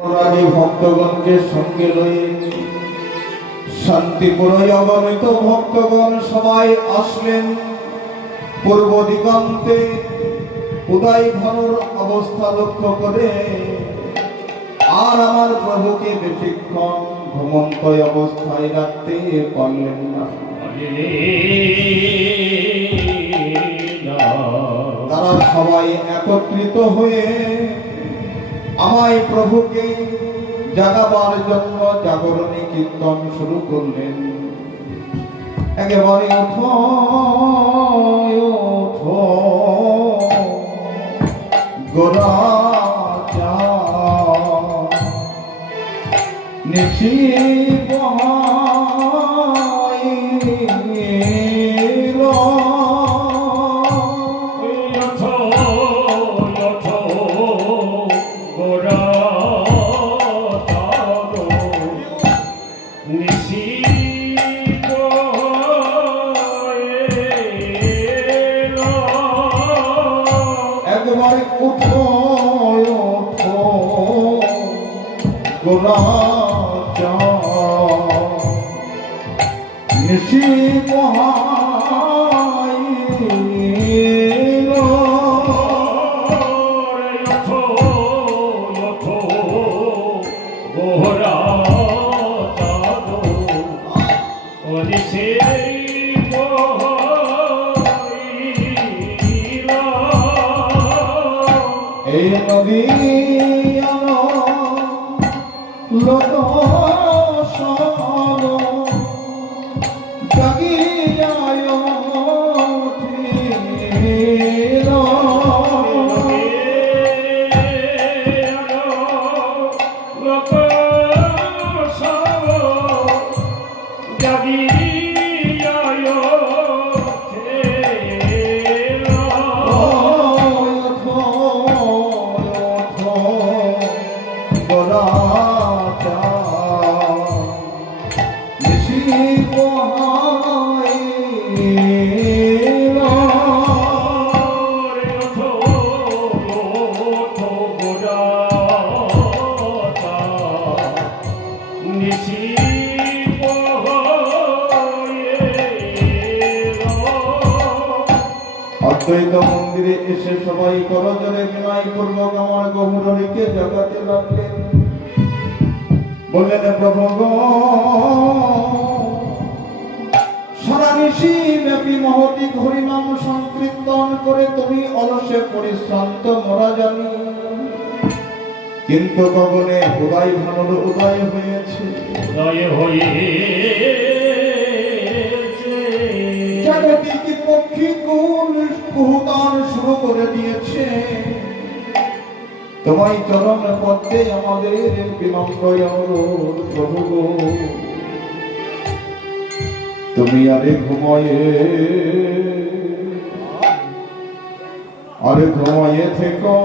রানী ভক্তগণকে সঙ্গে লয়ে শান্তিপুরে অগণিত ভক্তগণ সবাই আসলেন। পূর্ব দিগন্তে উদয় ভানুর অবস্থা লক্ষ্য করে আর আমার প্রভুকে বেশিক্ষণ ঘুমন্ত অবস্থায় রাখতে পারলেন না। তারা সবাই একত্রিত হয়ে আমায় প্রভুকে জাগাবার জন্য জাগরণী কীর্তন শুরু করলেন। একেবারে ওঠো ওঠো গোরা নিশি একবারে উঠো ওঠো গোরা নিশি এই নদী লোক সব জাগিয়ায় অদ্বৈত মন্দিরে এসে সবাই করজোড়ে বিনয় পূর্বক আমার গৌরহরিকে জাগাতে লাগলেন। বললেন, প্রভু গো, সারা নিশি ব্যাপী মহতি হরিনাম সংকীর্তন করে তুমি অলসে পরিশ্রান্ত মোরা জানি, কিন্তু গগনে উদয় ভানুর উদয় হয়েছে। জাগতিক পক্ষী কুল কুহুতান শুরু করে দিয়েছে। তোমায় চরণ পদ্মে আমাদের বিনম্র অনুরোধ, প্রভু গো, তুমি আরে ঘুমায়ে থেকো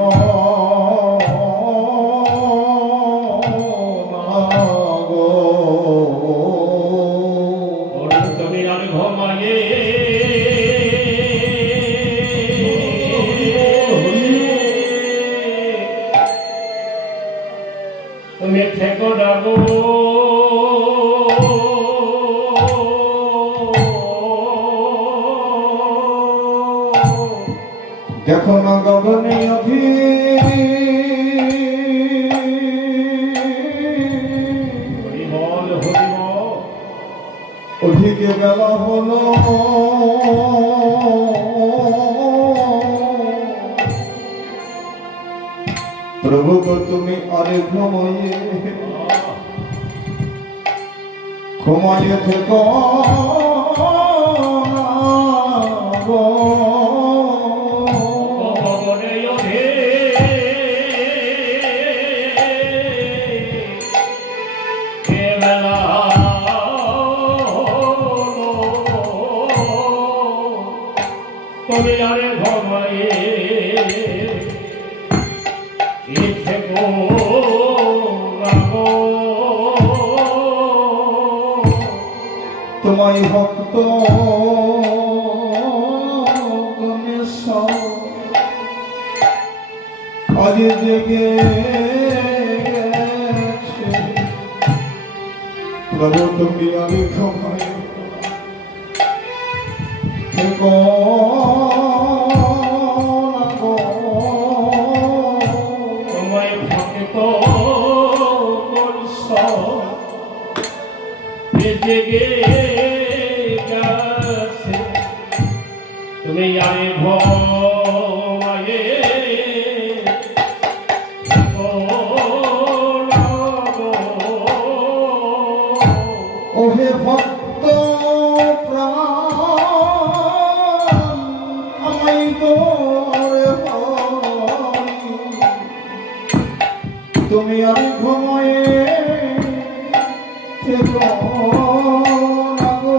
দেখো না গগনে অধিকে বেলা হলো, প্রভু গো, তুমি আরে ঘুমায়ে থেকো তুমি আরে ঘুমায়ে থেকো তোমায় ভক্ত গণেশ আজ জেগে তবু তুমি আমি ঘুমাই থেকো না গো। তোমায় ভক্ত করিস জেগে গেছে তুমি আরে ভয়ে ওহে ভক্ত প্রাণ আমায় গোরে হরি তুমি আমি ঘুমোয়ে থেকো না গো।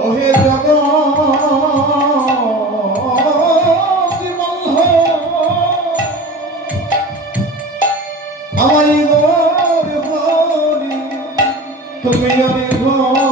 ওহে জগৎ বন্ধ আমায় গোরে হরি তুমি আমি ঘুমোয়ে